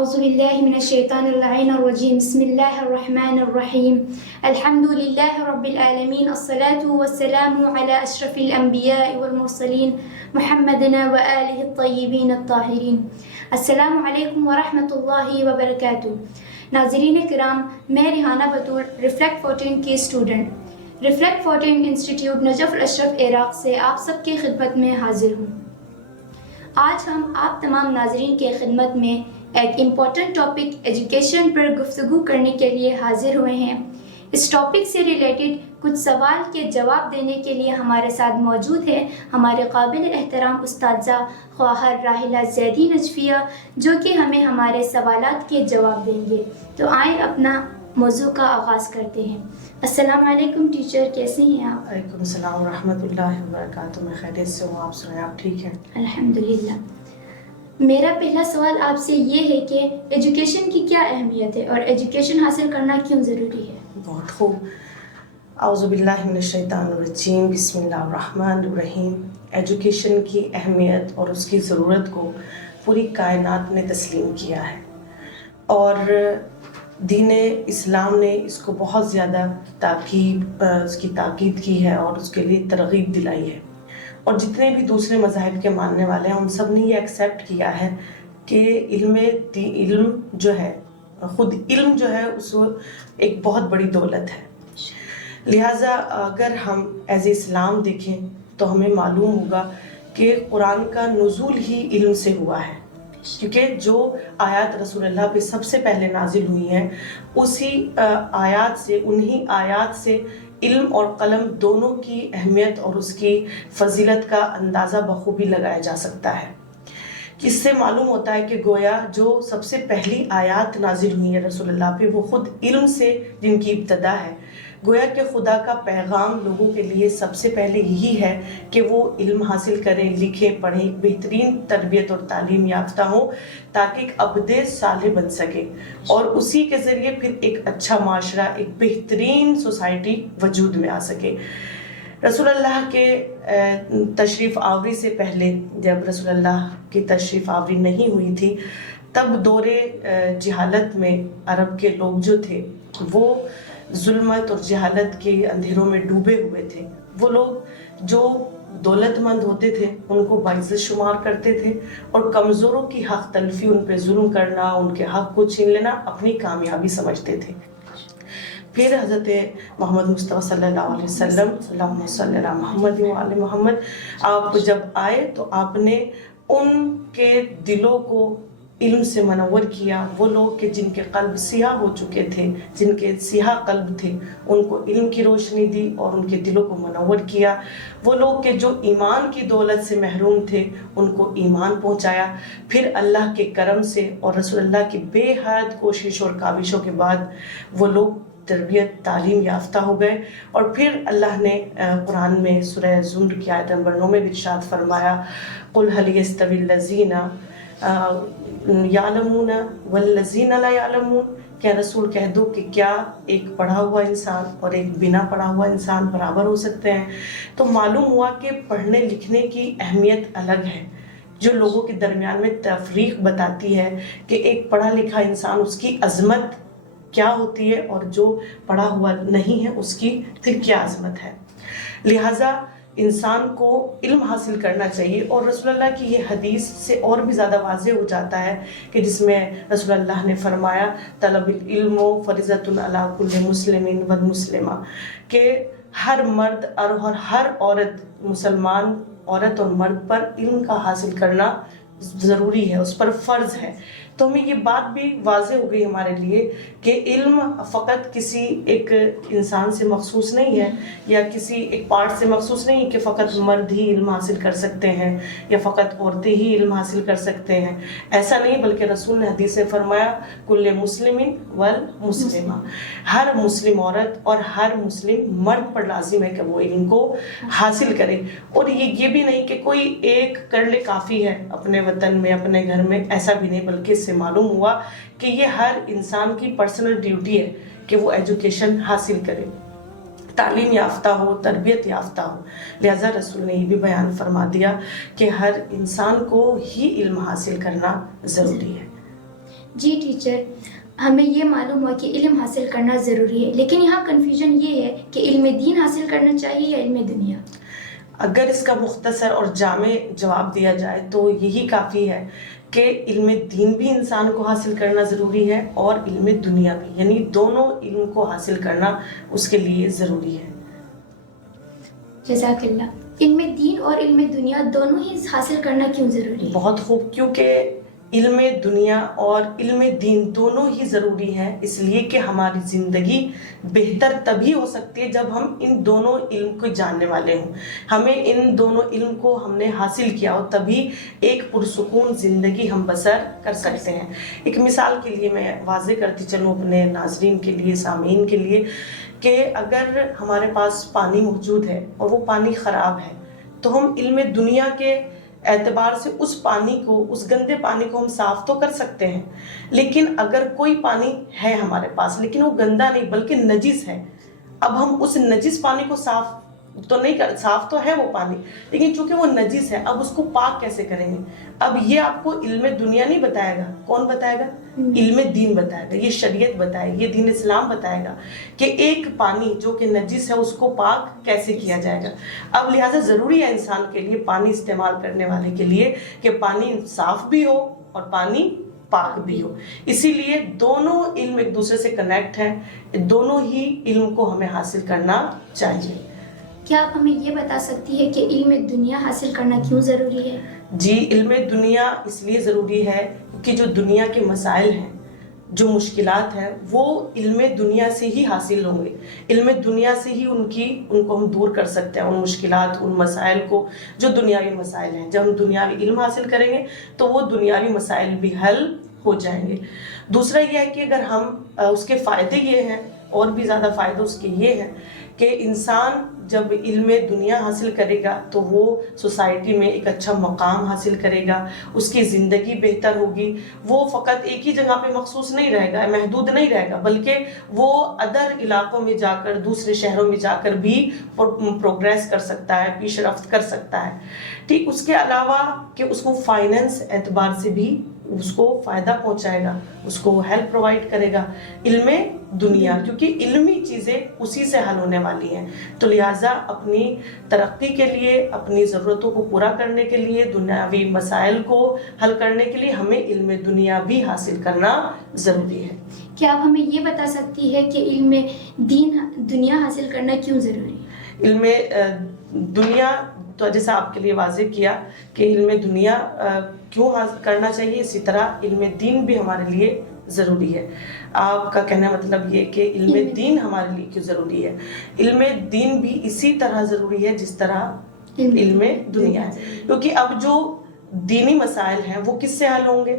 اعوذ باللہ من الشیطان اللعین الرجیم بسم اللہ الرحمن الرحیم الحمد للہ رب العالمین الصلاة والسلام علی اشرف الانبیاء والمرسلین محمدنا وآلہ الطیبین الطاہرین۔ السلام علیکم ورحمۃ اللہ وبرکاتہ۔ ناظرین کرام، میں ریحانہ بطور ریفلیکٹ 14 کی student reflect 14 institute Najaf al-Ashraf Iraq سے آپ سب کی خدمت میں حاضر ہوں۔ آج ہم آپ تمام ناظرین کے خدمت میں ایک امپورٹنٹ ٹاپک ایجوکیشن پر گفتگو کرنے کے لیے حاضر ہوئے ہیں۔ اس ٹاپک سے ریلیٹڈ کچھ سوال کے جواب دینے کے لیے ہمارے ساتھ موجود ہے ہمارے قابل احترام استاذہ خواہر راحلہ زیدی نجفیہ، جو کہ ہمیں ہمارے سوالات کے جواب دیں گے۔ تو آئیں اپنا موضوع کا آغاز کرتے ہیں۔ السلام علیکم ٹیچر، کیسے ہیں آپ؟ وعلیکم السلام ورحمۃ اللہ وبرکاتہ۔ میں خیریت سے ہوں، آپ سنائیں، آپ ٹھیک ہیں؟ الحمدللہ۔ میرا پہلا سوال آپ سے یہ ہے کہ ایجوکیشن کی کیا اہمیت ہے اور ایجوکیشن حاصل کرنا کیوں ضروری ہے؟ بہت خوب۔ اعوذ باللہ من الشیطان الرجیم، بسم اللہ الرحمن الرحیم۔ ایجوکیشن کی اہمیت اور اس کی ضرورت کو پوری کائنات نے تسلیم کیا ہے، اور دین اسلام نے اس کو بہت زیادہ اس کی تاکید کی ہے اور اس کے لیے ترغیب دلائی ہے، اور جتنے بھی دوسرے مذاہب کے ماننے والے ہیں ان سب نے یہ ایکسیپٹ کیا ہے کہ علم جو ہے، خود علم جو ہے، اس ایک بہت بڑی دولت ہے۔ لہٰذا اگر ہم ایز اسلام دیکھیں تو ہمیں معلوم ہوگا کہ قرآن کا نزول ہی علم سے ہوا ہے، کیونکہ جو آیات رسول اللہ پہ سب سے پہلے نازل ہوئی ہیں اسی انہی آیات سے علم اور قلم دونوں کی اہمیت اور اس کی فضیلت کا اندازہ بخوبی لگایا جا سکتا ہے۔ اس سے معلوم ہوتا ہے کہ گویا جو سب سے پہلی آیات نازل ہوئی ہیں رسول اللہ پہ وہ خود علم سے جن کی ابتدا ہے، گویا کہ خدا کا پیغام لوگوں کے لیے سب سے پہلے یہی ہے کہ وہ علم حاصل کریں، لکھیں، پڑھیں، بہترین تربیت اور تعلیم یافتہ ہوں تاکہ ایک عبد صالح بن سکے، اور اسی کے ذریعے پھر ایک اچھا معاشرہ، ایک بہترین سوسائٹی وجود میں آ سکے۔ رسول اللہ کے تشریف آوری سے پہلے، جب رسول اللہ کی تشریف آوری نہیں ہوئی تھی، تب دور جہالت میں عرب کے لوگ جو تھے وہ ظلمت اور جہالت کے اندھیروں میں ڈوبے ہوئے تھے۔ وہ لوگ جو دولت مند ہوتے تھے ان کو باعزت شمار کرتے تھے، اور کمزوروں کی حق تلفی، ان پہ ظلم کرنا، ان کے حق کو چھین لینا اپنی کامیابی سمجھتے تھے۔ پھر حضرت محمد مصطفیٰ صلی اللہ علیہ وسلم، اللہم صلی علی محمد وآل محمد، آپ جب آئے تو آپ نے ان کے دلوں کو علم سے منور کیا۔ وہ لوگ کہ جن کے قلب سیاہ ہو چکے تھے، جن کے سیاہ قلب تھے، ان کو علم کی روشنی دی اور ان کے دلوں کو منور کیا۔ وہ لوگ کہ جو ایمان کی دولت سے محروم تھے ان کو ایمان پہنچایا۔ پھر اللہ کے کرم سے اور رسول اللہ کی بے حد کوشش اور کاوشوں کے بعد وہ لوگ تربیت تعلیم یافتہ ہو گئے، اور پھر اللہ نے قرآن میں سورہ زمر کی آیت نمبر 9 میں ارشاد فرمایا، قُلْ هَلْ يَسْتَوِي الَّذِينَ یعلمون والذین لا یعلمون، کیا رسول کہہ دو کہ کیا ایک پڑھا ہوا انسان اور ایک بنا پڑھا ہوا انسان برابر ہو سکتے ہیں؟ تو معلوم ہوا کہ پڑھنے لکھنے کی اہمیت الگ ہے، جو لوگوں کے درمیان میں تفریق بتاتی ہے کہ ایک پڑھا لکھا انسان، اس کی عظمت کیا ہوتی ہے، اور جو پڑھا ہوا نہیں ہے اس کی پھر کیا عظمت ہے۔ لہٰذا انسان کو علم حاصل کرنا چاہیے، اور رسول اللہ کی یہ حدیث سے اور بھی زیادہ واضح ہو جاتا ہے کہ جس میں رسول اللہ نے فرمایا، طلب العلم فریضۃ علی کل مسلم والمسلمہ، کہ ہر مرد اور ہر عورت، مسلمان عورت اور مرد پر علم کا حاصل کرنا ضروری ہے، اس پر فرض ہے۔ تو ہمیں یہ بات بھی واضح ہو گئی ہمارے لیے کہ علم فقط کسی ایک انسان سے مخصوص نہیں ہے، یا کسی ایک پارٹ سے مخصوص نہیں کہ فقط مرد ہی علم حاصل کر سکتے ہیں یا فقط عورتیں ہی علم حاصل کر سکتے ہیں، ایسا نہیں، بلکہ رسول نے حدیث میں فرمایا، کل مسلم والمسلمہ، ہر مسلم عورت اور ہر مسلم مرد پر لازم ہے کہ وہ علم کو حاصل کرے، اور یہ بھی نہیں کہ کوئی ایک کر لے کافی ہے اپنے وطن میں، اپنے گھر میں، ایسا بھی نہیں، بلکہ اس سے معلوم ہوا کہ یہ ہر انسان کی پرسنل ڈیوٹی ہے کہ وہ ایجوکیشن حاصل کرے، تعلیم یافتہ ہو، تربیت یافتہ ہو۔ لہٰذا رسول نے یہ بھی بیان فرما دیا کہ ہر انسان کو ہی علم حاصل کرنا ضروری ہے۔ جی ٹیچر، ہمیں یہ معلوم ہوا کہ علم حاصل کرنا ضروری ہے، لیکن یہاں کنفیوژن یہ ہے کہ علم دین حاصل کرنا چاہیے یا علم دنیا؟ اگر اس کا مختصر اور جامع جواب دیا جائے تو یہی کافی ہے کہ علم دین بھی انسان کو حاصل کرنا ضروری ہے اور علم دنیا بھی، یعنی دونوں علم کو حاصل کرنا اس کے لیے ضروری ہے۔ جزاک اللہ۔ علم دین اور علم دنیا دونوں ہی حاصل کرنا کیوں ضروری ہے؟ بہت خوب، کیونکہ علم دنیا اور علم دین دونوں ہی ضروری ہیں، اس لیے کہ ہماری زندگی بہتر تبھی ہو سکتی ہے جب ہم ان دونوں علم کو جاننے والے ہوں، ہمیں ان دونوں علم کو ہم نے حاصل کیا ہو، تبھی ایک پرسکون زندگی ہم بسر کر سکتے ہیں۔ ایک مثال کے لیے میں واضح کرتی چلوں اپنے ناظرین کے لیے، سامعین کے لیے، کہ اگر ہمارے پاس پانی موجود ہے اور وہ پانی خراب ہے تو ہم علم دنیا کے اعتبار سے اس پانی کو، اس گندے پانی کو ہم صاف تو کر سکتے ہیں، لیکن اگر کوئی پانی ہے ہمارے پاس لیکن وہ گندا نہیں بلکہ نجس ہے، اب ہم اس نجس پانی کو صاف تو نہیں کر، صاف تو ہے وہ پانی لیکن چونکہ وہ نجس ہے، اب اس کو پاک کیسے کریں گے؟ اب یہ آپ کو علم دنیا نہیں بتائے گا، کون بتائے گا؟ علم دین بتائے گا، یہ شریعت بتائے گی، یہ دین اسلام بتائے گا کہ ایک پانی جو کہ نجس ہے اس کو پاک کیسے کیا جائے گا۔ اب لہٰذا ضروری ہے انسان کے لیے، پانی استعمال کرنے والے کے لیے، کہ پانی صاف بھی ہو اور پانی پاک بھی ہو۔ اسی لیے دونوں علم ایک دوسرے سے کنیکٹ ہیں، دونوں ہی علم کو ہمیں حاصل کرنا چاہیے۔ کیا آپ ہمیں یہ بتا سکتی ہے کہ علم دنیا حاصل کرنا کیوں ضروری ہے؟ جی، علم دنیا اس لیے ضروری ہے کہ جو دنیا کے مسائل ہیں، جو مشکلات ہیں، وہ علم دنیا سے ہی حاصل ہوں گے، علم دنیا سے ہی ان کو ہم دور کر سکتے ہیں، ان مشکلات، ان مسائل کو، جو دنیاوی مسائل ہیں۔ جب ہم دنیاوی علم حاصل کریں گے تو وہ دنیاوی مسائل بھی حل ہو جائیں گے۔ دوسرا یہ ہے کہ اگر ہم اس کے فائدے یہ ہیں، اور بھی زیادہ فائدے اس کے یہ ہیں کہ انسان جب علم دنیا حاصل کرے گا تو وہ سوسائٹی میں ایک اچھا مقام حاصل کرے گا، اس کی زندگی بہتر ہوگی، وہ فقط ایک ہی جگہ پہ مخصوص نہیں رہے گا، محدود نہیں رہے گا، بلکہ وہ ادر علاقوں میں جا کر، دوسرے شہروں میں جا کر بھی پروگریس کر سکتا ہے، پیش رفت کر سکتا ہے۔ ٹھیک، اس کے علاوہ کہ اس کو فائننس اعتبار سے بھی اس کو فائدہ پہنچائے گا، اس کو ہیلپ پرووائڈ کرے گا علم دنیا، کیونکہ علمی چیزیں اسی سے حل ہونے والی ہیں۔ تو لہٰذا اپنی ترقی کے لیے، اپنی ضرورتوں کو پورا کرنے کے لیے، دنیاوی مسائل کو حل کرنے کے لیے ہمیں علم دنیا بھی حاصل کرنا ضروری ہے۔ کیا آپ ہمیں یہ بتا سکتی ہے کہ علم دنیا حاصل کرنا کیوں ضروری ہے؟ علم دنیا تو جیسا آپ کے لیے واضح کیا کہ علم دنیا کیوں کرنا چاہیے، اسی طرح علم دین بھی ہمارے لیے ضروری ہے۔ آپ کا کہنا مطلب یہ کہ علم دین ہمارے لیے کیوں ضروری ہے؟ علم دین بھی اسی طرح ضروری ہے جس طرح علم دنیا ہے، کیونکہ اب جو دینی مسائل ہیں وہ کس سے حل ہوں گے؟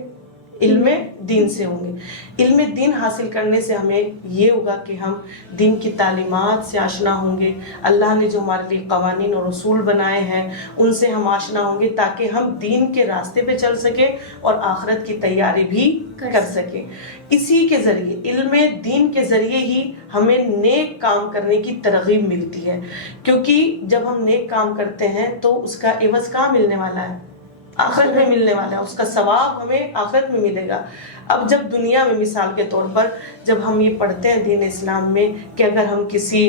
علم دین سے ہوں گے۔ علم دین حاصل کرنے سے ہمیں یہ ہوگا کہ ہم دین کی تعلیمات سے آشنا ہوں گے، اللہ نے جو ہمارے لیے قوانین اور اصول بنائے ہیں ان سے ہم آشنا ہوں گے، تاکہ ہم دین کے راستے پہ چل سکیں اور آخرت کی تیاری بھی کر سکیں۔ اسی کے ذریعے، علم دین کے ذریعے ہی ہمیں نیک کام کرنے کی ترغیب ملتی ہے، کیونکہ جب ہم نیک کام کرتے ہیں تو اس کا عوض کہاں ملنے والا ہے؟ آخرت میں ملنے والا ہے، اس کا ثواب ہمیں آخرت میں ملے گا۔ اب جب دنیا میں مثال کے طور پر جب ہم یہ پڑھتے ہیں دین اسلام میں کہ اگر ہم کسی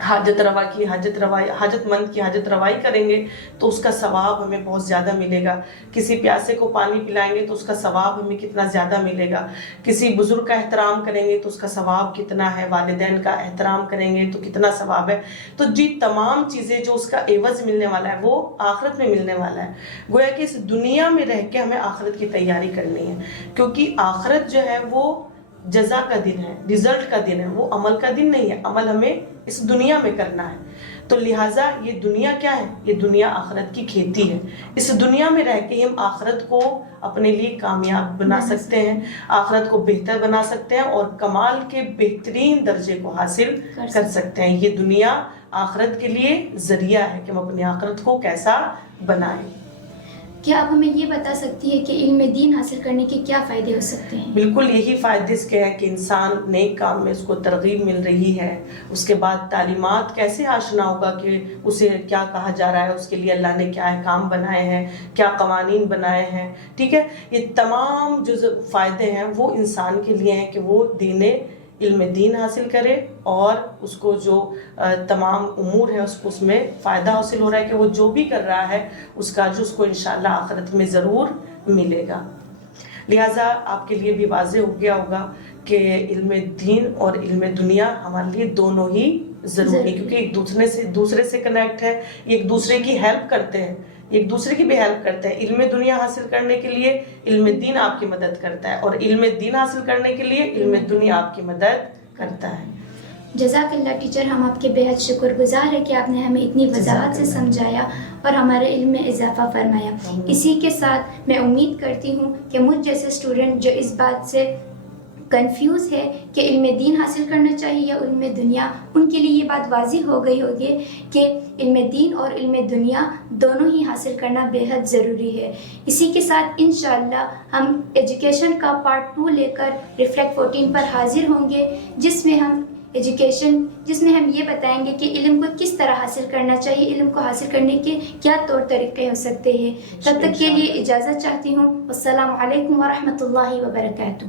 حاجت مند کی حاجت روائی کریں گے تو اس کا ثواب ہمیں بہت زیادہ ملے گا، کسی پیاسے کو پانی پلائیں گے تو اس کا ثواب ہمیں کتنا زیادہ ملے گا، کسی بزرگ کا احترام کریں گے تو اس کا ثواب کتنا ہے، والدین کا احترام کریں گے تو کتنا ثواب ہے۔ تو جی تمام چیزیں جو اس کا عوض ملنے والا ہے وہ آخرت میں ملنے والا ہے۔ گویا کہ اس دنیا میں رہ کے ہمیں آخرت کی تیاری کرنی ہے، کیونکہ آخرت جو ہے وہ جزا کا دن ہے، ریزلٹ کا دن ہے، وہ عمل کا دن نہیں ہے۔ عمل ہمیں اس دنیا میں کرنا ہے، تو لہٰذا یہ دنیا کیا ہے؟ یہ دنیا آخرت کی کھیتی ہے۔ اس دنیا میں رہ کے ہم آخرت کو اپنے لیے کامیاب بنا سکتے ہیں، آخرت کو بہتر بنا سکتے ہیں اور کمال کے بہترین درجے کو حاصل کر سکتے ہیں۔ یہ دنیا آخرت کے لیے ذریعہ ہے کہ ہم اپنی آخرت کو کیسا بنائیں۔ کیا آپ ہمیں یہ بتا سکتی ہے کہ علم دین حاصل کرنے کے کیا فائدے ہو سکتے ہیں؟ بالکل یہی فائدے اس کے ہیں کہ انسان نیک کام میں اس کو ترغیب مل رہی ہے. اس کے بعد تعلیمات کیسے آشنا ہوگا کہ اسے کیا کہا جا رہا ہے, اس کے لیے اللہ نے کیا احکام بنائے ہیں, کیا قوانین بنائے ہیں. ٹھیک ہے, یہ تمام جو فائدے ہیں وہ انسان کے لیے ہیں کہ وہ علم دین حاصل کرے, اور اس کو جو تمام امور ہیں اس میں فائدہ حاصل ہو رہا ہے کہ وہ جو بھی کر رہا ہے اس کا جو اس کو انشاءاللہ آخرت میں ضرور ملے گا. لہٰذا آپ کے لیے بھی واضح ہو گیا ہوگا کہ علم دین اور علم دنیا ہمارے لیے دونوں ہی ضروری, کیونکہ ایک دوسرے سے کنیکٹ ہے, ایک دوسرے کی ہیلپ کرتے ہیں, ایک دوسرے کی بھی ہیلپ کرتے ہیں. علم دنیا حاصل کرنے کے لیے علم دین آپ کی مدد کرتا ہے, اور علم دین حاصل کرنے کے لیے علم دنیا آپ کی مدد کرتا ہے. جزاک اللہ ٹیچر, ہم آپ کے بہت شکر گزار ہے کہ آپ نے ہمیں اتنی وضاحت سے سمجھایا اور ہمارے علم میں اضافہ فرمایا. اسی کے ساتھ میں امید کرتی ہوں کہ مجھ جیسے اسٹوڈنٹ جو اس بات سے کنفیوز ہے کہ علم دین حاصل کرنا چاہیے یا علم دنیا, ان کے لیے یہ بات واضح ہو گئی ہوگی کہ علم دین اور علم دنیا دونوں ہی حاصل کرنا بے حد ضروری ہے. اسی کے ساتھ انشاءاللہ ہم ایجوکیشن کا پارٹ 2 لے کر ریفلیکٹ 14 پر حاضر ہوں گے, جس میں ہم یہ بتائیں گے کہ علم کو کس طرح حاصل کرنا چاہیے, علم کو حاصل کرنے کے کیا طور طریقے ہو سکتے ہیں. تب تک کے لیے اجازت چاہتی ہوں. السلام علیکم ورحمۃ اللہ وبرکاتہ.